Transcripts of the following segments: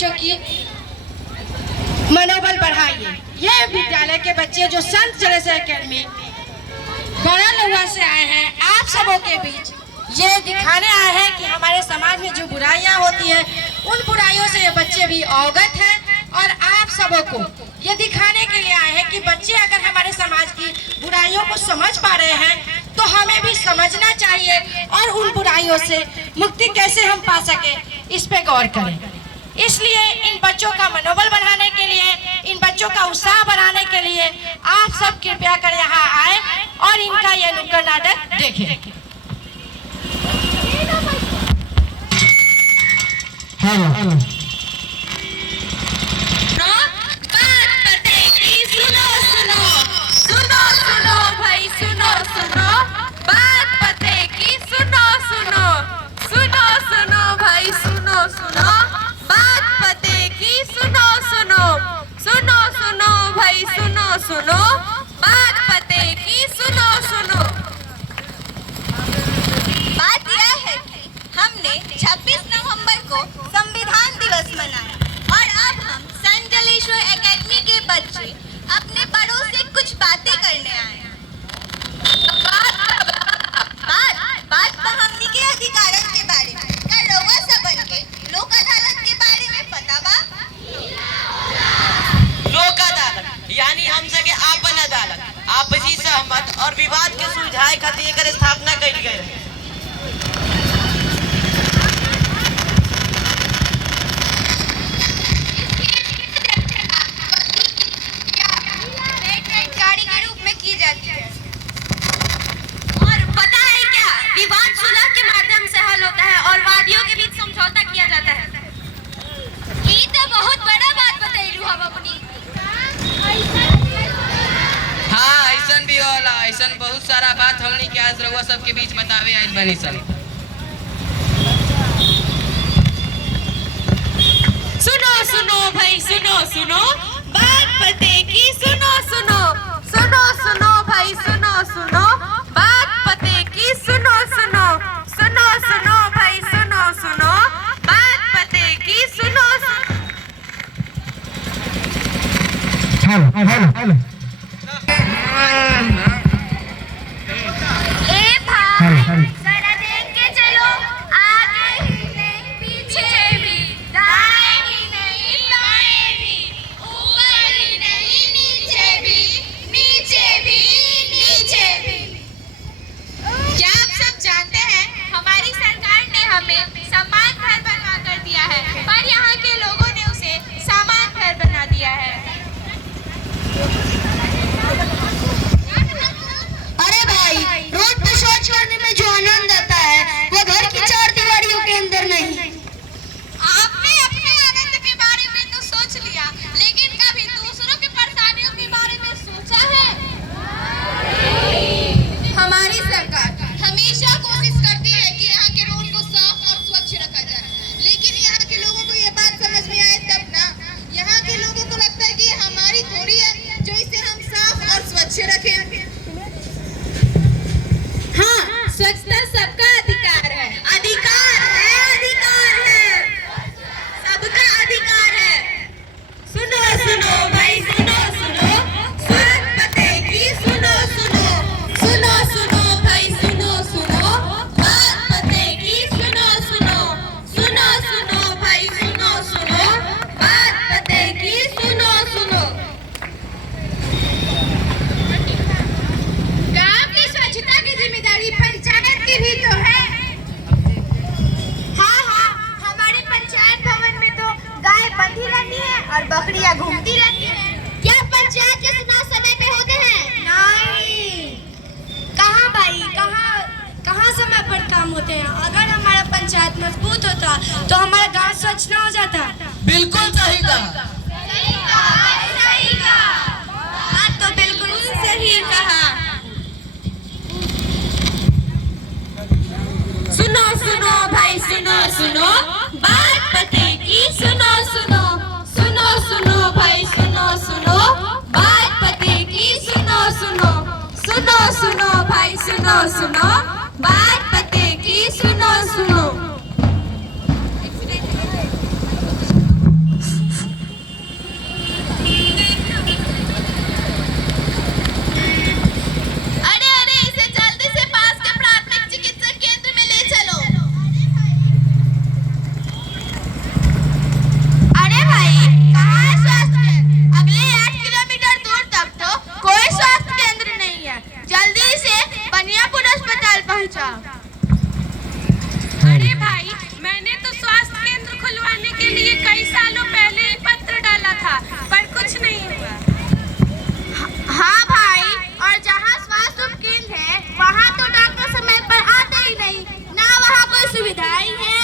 बच्चों की मनोबल बढ़ाइए। ये विद्यालय के बच्चे जो संत टेरेसा एकेडमी बड़ालुआ से आए हैं, आप सबों के बीच ये दिखाने आए हैं कि हमारे समाज में जो बुराइयां होती हैं उन बुराइयों से ये बच्चे भी अवगत हैं, और आप सबों को ये दिखाने के लिए आए हैं कि बच्चे अगर हमारे समाज की बुराइयों को समझ पा रहे हैं तो हमें भी समझना चाहिए और उन बुराइयों से मुक्ति कैसे हम पा सके इस पे गौर करें। इसलिए इन बच्चों का मनोबल बढ़ाने के लिए, इन बच्चों का उत्साह बढ़ाने के लिए आप सब कृपया कर यहाँ आए और इनका यह नुक्कड़ नाटक देखें। सुनो बात पते की, सुनो सुनो। बात यह है कि हमने 26 नवंबर को संविधान दिवस मनाया और अब हम संत जलेश्वर एकेडमी के बच्चे अपने बड़ों से कुछ बातें करने आए हैं। बात हमनी के अधिकारन के बारे में, का रउआ सबन के लोक अदालत के बारे में पता बा? लोक अदालत यानी हम सके आपन अदालत, आपसी सहमत और विवाद के सुलझाए खातिर एकर स्थापना कइल गई है। गाड़ी के रूप में की जाती है। और पता है क्या, विवाद सुलह के माध्यम से हल होता है और वादियों के बीच समझौता किया जाता है। ये तो बहुत बड़ा बात बताइलू हम अपनी। हाँ, ऐसन भी होला, ऐसन बहुत सारा बात हमनी के आज रउआ सबके बीच बतावे आइल बनी सन। सुनो सुनो भाई, सुनो सुनो बात पते की, सुनो सुनो। सुनो सुनो भाई, सुनो सुनो बात पते की, सुनो सुनो। सुनो सुनो भाई, सुनो सुनो बात पते की, सुनो सुनो। ए भाई जरा देख के चलो, आगे ही नहीं पीछे भी, दाएं ही नहीं बाएं भी, ऊपर ही नहीं नीचे भी, नीचे भी नीचे भी। क्या आप सब जानते हैं हमारी सरकार ने हमें समान घर बनवा कर दिया है, पर यहाँ के लोगों ने उसे सामान घर बना दिया है। अरे भाई, रोड पे शौच करने में जो आनंद आता है वो घर की चार दीवारियों के अंदर नहीं। आपने अपने आनंद के बारे में तो सोच लिया, लेकिन कभी दूसरों की परेशानियों के बारे में सोचा है? हमारी सरकार हमेशा कोशिश करती है कि यहाँ के रोड को साफ और स्वच्छ रखा जाए, लेकिन यहाँ के लोगों को ये बात समझ में आए तब ना। यहाँ के लोगों को लगता है कि हमारी थोड़ी है जो इसे हम साफ और स्वच्छ रखें। हाँ, स्वच्छता सबका अधिकार है, अधिकार है, अधिकार है, सबका अधिकार है। सुनो सुनो भाई, सुनो सुनो बात पते की, सुनो सुनो। सुनो सुनो भाई, सुनो सुनो बात पते की, सुनो सुनो। सुनो सुनो भाई, सुनो सुनो बात पते की, सुनो सुनो। गांव की स्वच्छता की जिम्मेदारी पंचायत की भी तो है। हाँ हाँ, हमारे पंचायत भवन में तो गाय बंधी रहती है और बकरियां घूमती रहती है। क्या पंचायत के चुनाव समय पे होते हैं? नहीं। कहाँ भाई, कहाँ समय पर काम होते हैं? अगर हमारा पंचायत मजबूत होता तो हमारा गांव स्वच्छ न हो जाता। बिल्कुल सही कहा। सही कहा। बात तो बिल्कुल सही कहा। सुनो सुनो भाई, सुनो सुनो बात पते की, सुनो सुनो। सुनो सुनो भाई, सुनो सुनो बात पते की, सुनो सुनो। सुनो सुनो भाई, सुनो सुनो बात पते की, सुनो सुनो। इसके लिए कई सालों पहले ही पत्र डाला था, पर कुछ नहीं हुआ। हाँ भाई, और जहाँ स्वास्थ्य उपकेंद्र है वहाँ तो डॉक्टर समय पर आते ही नहीं, ना वहाँ कोई सुविधाएं है।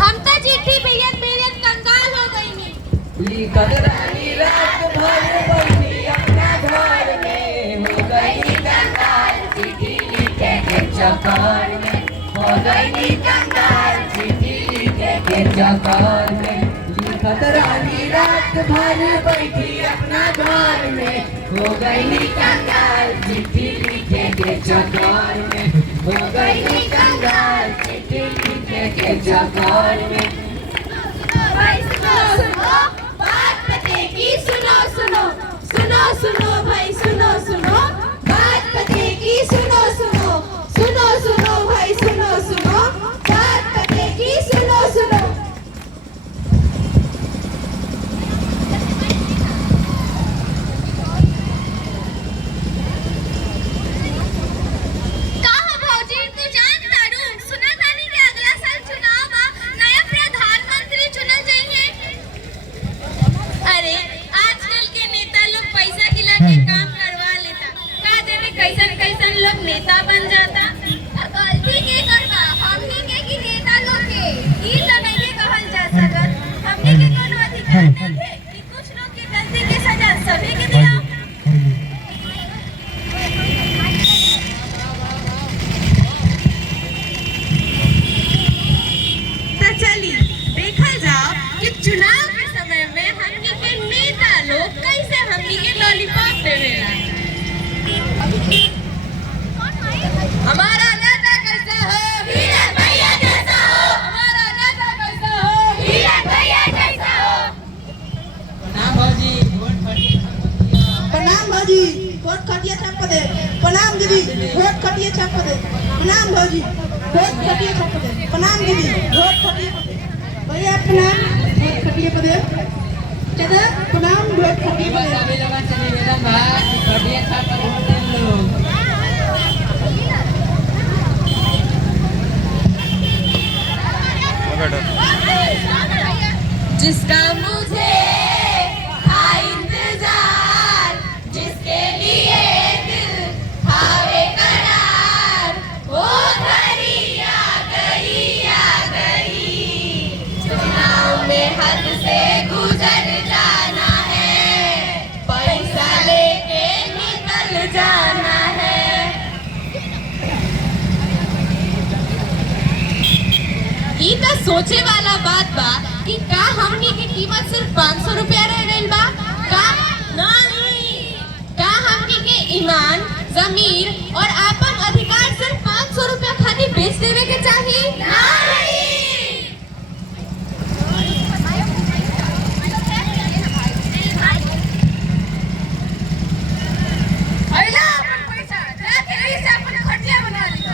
हम तो चिट्ठी भेजत भेजत कंगाल हो गई नहीं। लिखत रानी रात भर बैठी अपना घर में, हो गई कंगाल चिट्ठी लिखे के चक्कर में, हो गई कंगाल चिट्ठी लिखे के चक्कर में। लिखत रानी रात भर बैठी अपना घर में, हो गई कंगाल चिट्ठी लिखे के चक्कर में, हो गई कंगाल चिट्ठी लिखे के चक्कर में। भाई सुनो सुनो बात पते की, सुनो सुनो सुनो सुनो भाई सुनो सुनो बात पते की, सुनो सुनो सुनो सुनो भाई सुनो सुनो बात पते की, सुनो सुनो। कहा भौजी तू जान तारू, सुना तानी के अगला साल चुनाव बा, नया प्रधानमंत्री चुनल जाइए। अरे आजकल के नेता लोग पैसा खिला के काम करवा लेता, का जाने कैसन कैसन लोग नेता बन जाता। गलती के करवा हमनी के की नेता लोग के ई तो नहीं कहल जा सकत। हमनी के कोनो अधिकार नहीं है कि कुछ लोग के गलती के सजा सभी के दिया। तो चली देखल जाओ कि चुनाव के समय में हमनी के नेता लोग कैसे हमनी के लॉलीपॉप देवेला। हमारा नेता कैसा हो? हीरक भैया जैसा हो। हमारा नेता कैसा हो? हीरक भैया जैसा हो। प्रणाम भौजी, प्रणाम भौजी, वोट खटिया छाप दे। प्रणाम दीदी, वोट खटिया छाप दे। प्रणाम भौजी, वोट खटिया छाप दे। प्रणाम दीदी, वोट खटिया छाप दे। भैया प्रणाम, वोट खटिया छाप दे। चाचा प्रणाम, वोट खटिया छाप दे। सभी लोगों से निवेदन बा कि खटिया छाप पर वोट दें लोग। जिसका मुझे था इंतजार, जिसके लिए दिल था बेकरार, वो घड़ी आ गई। चुनाव में हद से गुजर जाना है, पैसा लेके निकल जाना है। ई तो सोचे वाला बात बा कि का हमनी की कीमत सिर्फ 500 रुपया रह गइल बा का? नहीं, का हमनी के ईमान, जमीर और आपन अधिकार सिर्फ 500 रुपया खातिर बेच देवे के चाहिए? नहीं। अइला अपन पैसा जाके रही से अपन खटिया बना लियो।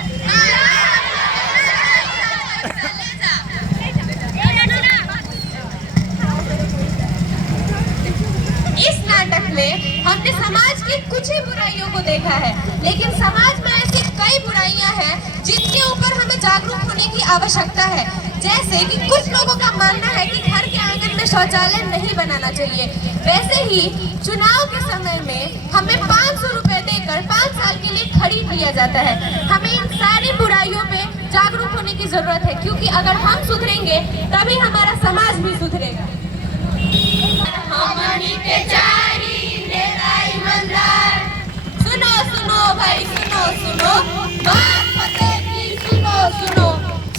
इस नाटक में हमने समाज की कुछ ही बुराइयों को देखा है, लेकिन समाज में ऐसी कई बुराइयां हैं जिनके ऊपर हमें जागरूक होने की आवश्यकता है। जैसे कि कुछ लोगों का मानना है कि घर के आंगन में शौचालय नहीं बनाना चाहिए। वैसे ही चुनाव के समय में हमें 500 रुपए देकर 5 साल के लिए खरीद लिया जाता है। हमें इन सारी बुराइयों पे जागरूक होने की जरूरत है, क्योंकि अगर हम सुधरेंगे तभी हमारा समाज भी सुधरेगा। हमनी के चारी नेता ईमानदार, सुनो सुनो भाई सुनो सुनो बात पते की, सुनो सुनो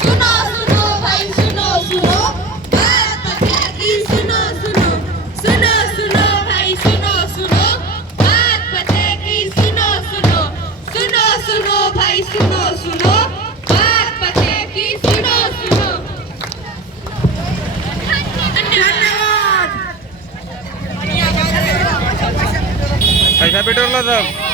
सुनो सुनो भाई सुनो सुनो बात पते की, सुनो सुनो सुनो सुनो भाई सुनो सुनो बात पते की, सुनो सुनो सुनो सुनो भाई सुनो सुनो बात पते की, सुनो सुनो। धन्यवाद। पैसा पेट्रोल सब